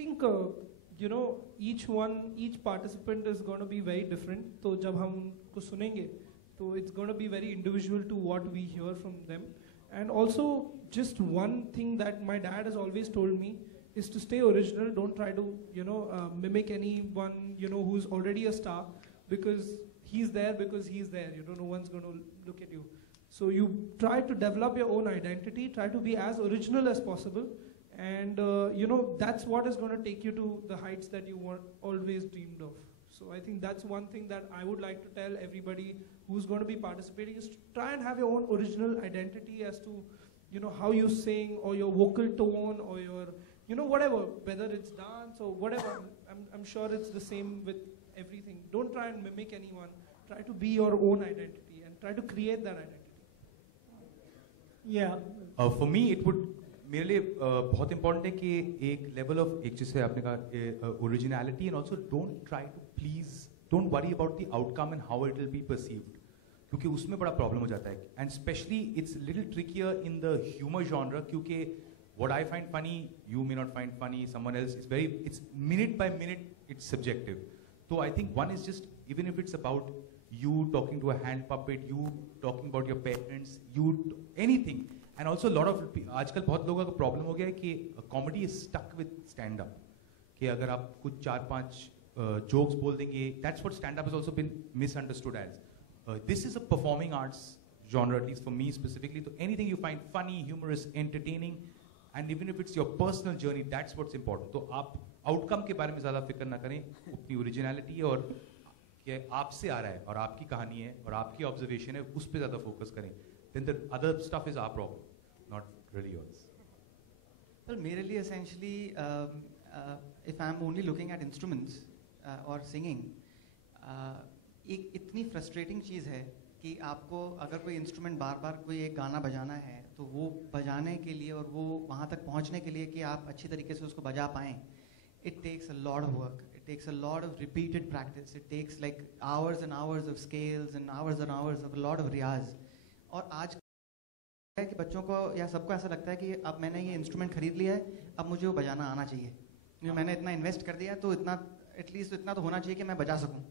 think each participant is going to be very different. So जब हम उनको सुनेंगे, so it's going to be very individual to what we hear from them. And also, just one thing that my dad has always told me is to stay original. Don't try to mimic anyone who's already a star, because he's there because he's there. No one's going to look at you. So you try to develop your own identity. Try to be as original as possible. And that's what is going to take you to the heights that you always dreamed of. So I think that's one thing that I would like to tell everybody who's going to be participating, is to try and have your own original identity as to how you sing, or your vocal tone, or your whatever, whether it's dance or whatever. I'm sure it's the same with everything. Don't try and mimic anyone. Try to be your own identity and try to create that identity. Yeah. For me, it would मेरे लिए बहुत important है कि एक level of, एक चीज़ से आपने कहा originality, and also don't try to please, don't worry about the outcome and how it will be perceived, क्योंकि उसमें बड़ा problem हो जाता है. And especially it's a little trickier in the humor genre, क्योंकि what I find funny, you may not find funny, someone else, it's minute by minute, it's subjective. So I think one is just, even if it's about you talking to a hand puppet, you talking about your parents, anything. And also a lot of, आजकल बहुत लोगों का problem हो गया है कि comedy is stuck with stand-up. कि अगर आप कुछ 4-5 jokes बोल देंगे, that's what stand-up has also been misunderstood as. This is a performing arts genre, at least for me specifically. So anything you find funny, humorous, entertaining, and even if it's your personal journey, that's what's important. तो आप outcome के बारे में ज़्यादा फिक्र ना करें, अपनी originality और कि आपसे आ रहा है और आपकी कहानी है और आपकी observation है, उस पे ज़्यादा focus करें. Then the other stuff is our problem, not really yours. Well, मेरे लिए essentially, if I'm only looking at instruments or singing, एक इतनी frustrating चीज़ है कि आपको अगर कोई instrument बार-बार कोई एक गाना बजाना है, तो वो बजाने के लिए और वो वहाँ तक पहुँचने के लिए कि आप अच्छी तरीके से उसको बजा पाएं, it takes a lot of work. It takes a lot of repeated practice. It takes like hours and hours of scales and hours of a lot of रियाज. और आज है कि बच्चों को या सबको ऐसा लगता है कि अब मैंने ये इंस्ट्रूमेंट खरीद लिया है, अब मुझे वो बजाना आना चाहिए. मैंने इतना इन्वेस्ट कर दिया तो इतना एटलीस्ट इतना तो होना चाहिए कि मैं बजा सकूं.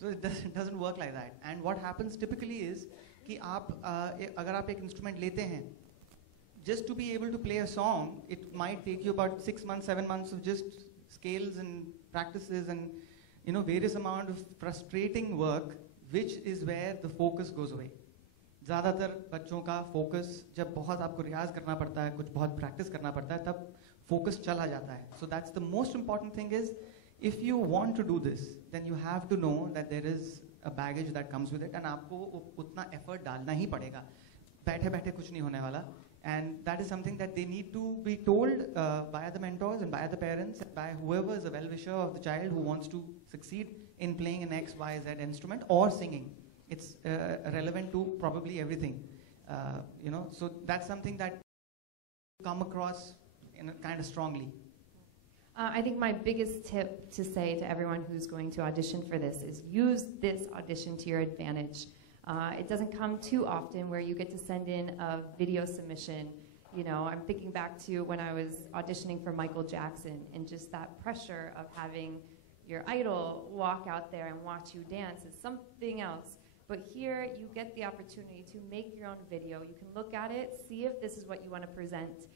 So it doesn't work like that. And what happens typically is कि आप अगर आप एक इंस्ट्रूमेंट लेते हैं, just to be able to play a song, it might take you about 6 months, 7 months of just scales and practices and various amount of frustrating work, which is where the focus goes away. ज़्यादातर बच्चों का focus जब बहुत आपको रियाज करना पड़ता है, कुछ बहुत प्रैक्टिस करना पड़ता है, तब फोकस चला जाता है. So that's the most important thing is, if you want to do this, then you have to know that there is a baggage that comes with it, and आपको उतना effort डालना ही पड़ेगा. बैठे-बैठे कुछ नहीं होने वाला. And that is something that they need to be told by the mentors and by the parents, and by whoever is a well-wisher of the child who wants to succeed in playing an X, Y, Z instrument or singing. It's relevant to probably everything, so that's something that come across kind of strongly. I think my biggest tip to say to everyone who's going to audition for this is use this audition to your advantage. It doesn't come too often where you get to send in a video submission. I'm thinking back to when I was auditioning for Michael Jackson, and just that pressure of having your idol walk out there and watch you dance is something else. But here you get the opportunity to make your own video. You can look at it, see if this is what you want to present,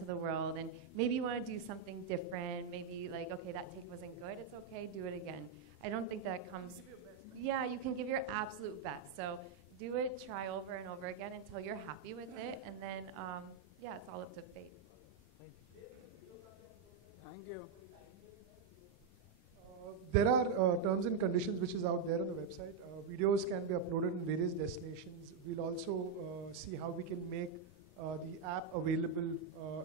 to the world, and maybe you want to do something different. Maybe like, okay, that take wasn't good. It's okay, do it again. I don't think that comes. Yeah, you can give your absolute best. So do it, try over and over again until you're happy with it, and then it's all up to fate. Thank you. There are terms and conditions which is out there on the website. Videos can be uploaded in various destinations. We'll also see how we can make the app available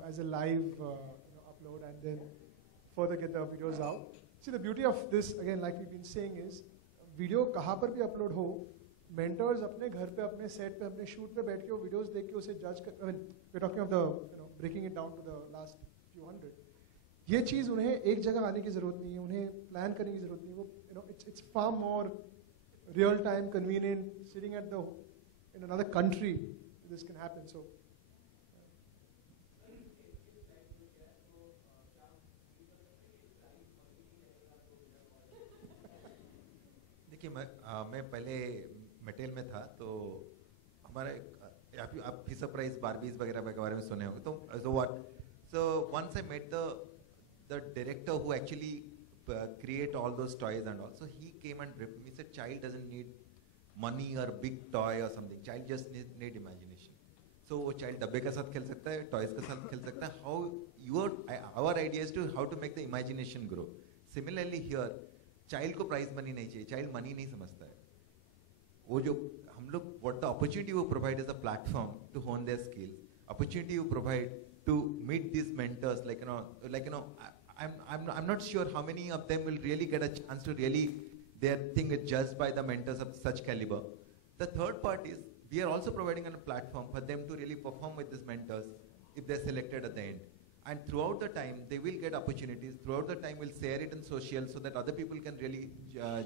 as a live upload, and then further get the videos out. See, the beauty of this, again, like we've been saying, is video कहाँ पर भी upload हो, mentors अपने घर पे, अपने set पे, अपने shoot पे बैठ के वो videos देख के उसे judge कर, I mean, we're talking of the, breaking it down to the last few hundred. ये चीज़ उन्हें एक जगह आने की ज़रूरत नहीं है, उन्हें प्लान करने की ज़रूरत नहीं है. वो it's far more real time, convenient, sitting at in another country, this can happen. So. कि मैं पहले मेटेल में था, तो हमारे आप फिशर प्राइस बारबीज वगैरह के बारे में सुने होंगे. So once I met the director who actually create all those toys and all, so he came and ripped me. He said child doesn't need money or big toy or something. Child just need imagination. So वो child डब्बे के साथ खेल सकता है, toys के साथ खेल सकता है. Our idea is to how to make the imagination grow. Similarly here, child को prize money नहीं चाहिए. Child money नहीं समझता है. वो जो हम लोग what the opportunity we provide is a platform to hone their skills. Opportunity you provide to meet these mentors, I'm not sure how many of them will really get a chance to really their thing is judged by the mentors of such caliber. The third part is we are also providing a platform for them to really perform with these mentors if they're selected at the end. And throughout the time, they will get opportunities. Throughout the time, we'll share it in social so that other people can really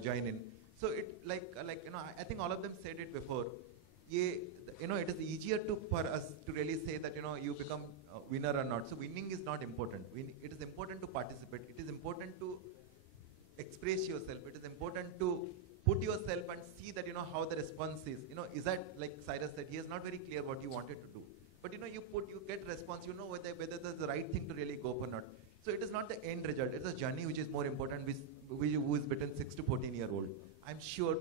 join in. So it I think all of them said it before. It is easier for us to really say that you become a winner or not. So winning is not important. It is important to participate. It is important to express yourself. It is important to put yourself and see that how the response is. Is that like Cyrus said? He is not very clear what you wanted to do, but you get response. Whether that's the right thing to really go for or not. So it is not the end result. It's a journey which is more important. Who is between 6 to 14-year-old. I'm sure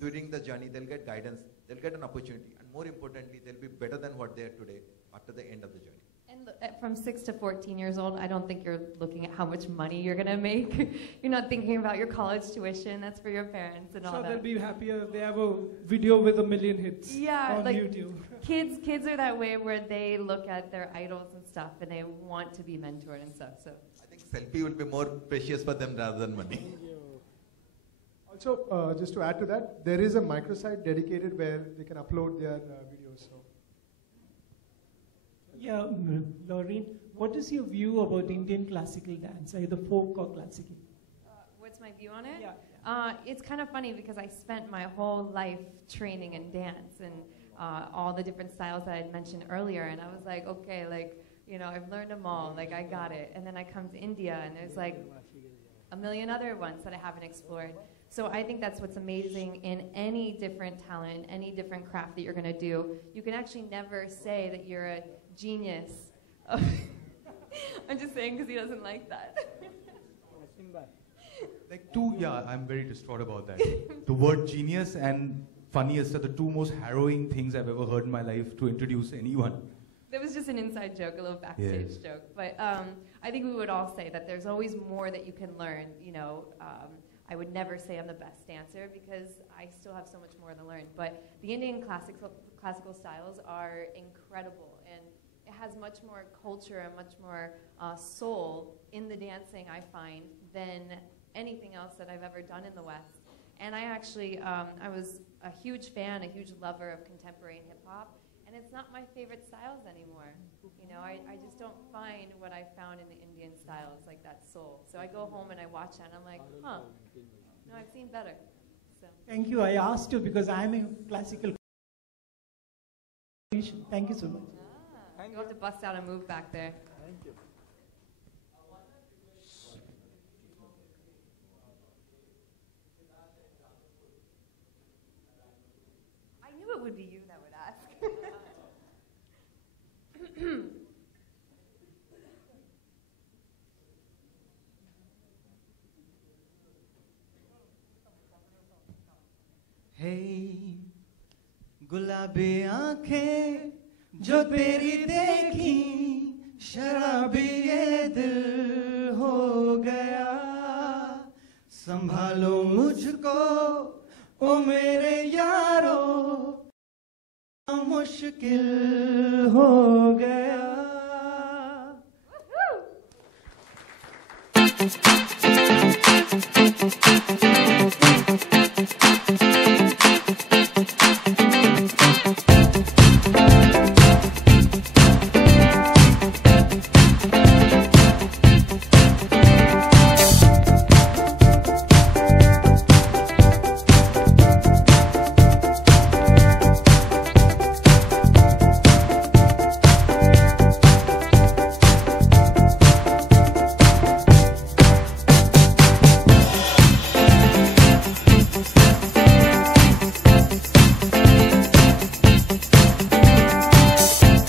during the journey they'll get guidance. They'll get an opportunity, and more importantly, they'll be better than what they are today after the end of the journey. And from 6 to 14 years old, I don't think you're looking at how much money you're going to make. You're not thinking about your college tuition. That's for your parents and all that. So they'll be happier if they have a video with 1 million hits on YouTube. Kids are that way where they look at their idols and stuff, and they want to be mentored and stuff. So I think selfie will be more precious for them rather than money. Also, just to add to that, there is a microsite dedicated where they can upload their videos. So. Yeah, Laureen, what is your view about Indian classical dance, either folk or classical? What's my view on it? Yeah. It's kind of funny because I spent my whole life training in dance and all the different styles that I had mentioned earlier, and I was like, okay, I've learned them all, I got it. And then I come to India, and there's a million other ones that I haven't explored. So I think that's what's amazing in any different talent, any different craft that you're going to do. You can actually never say that you're a genius. I'm just saying because he doesn't like that. I'm very distraught about that. The word genius and funniest are the two most harrowing things I've ever heard in my life to introduce anyone. That was just an inside joke, a little backstage joke. But I think we would all say that there's always more that you can learn. I would never say I'm the best dancer because I still have so much more to learn. But the Indian classical styles are incredible, and it has much more culture and much more soul in the dancing, I find, than anything else that I've ever done in the West. And I actually, I was a huge fan, a huge lover of contemporary and hip-hop, and it's not my favorite styles anymore. I just don't find what I found in the Indian styles, like that soul. So I go home and I watch that and I'm like, no, I've seen better. So. Thank you. I asked you because I'm a classical. Thank you so much. You'll have to bust out a move back there. Thank you. I knew it would be you that would ask. Hey, गुलाबी आंखें जो तेरी देखी शराबी ये दिल हो गया संभालो मुझको ओ मेरे यारो मुश्किल हो गया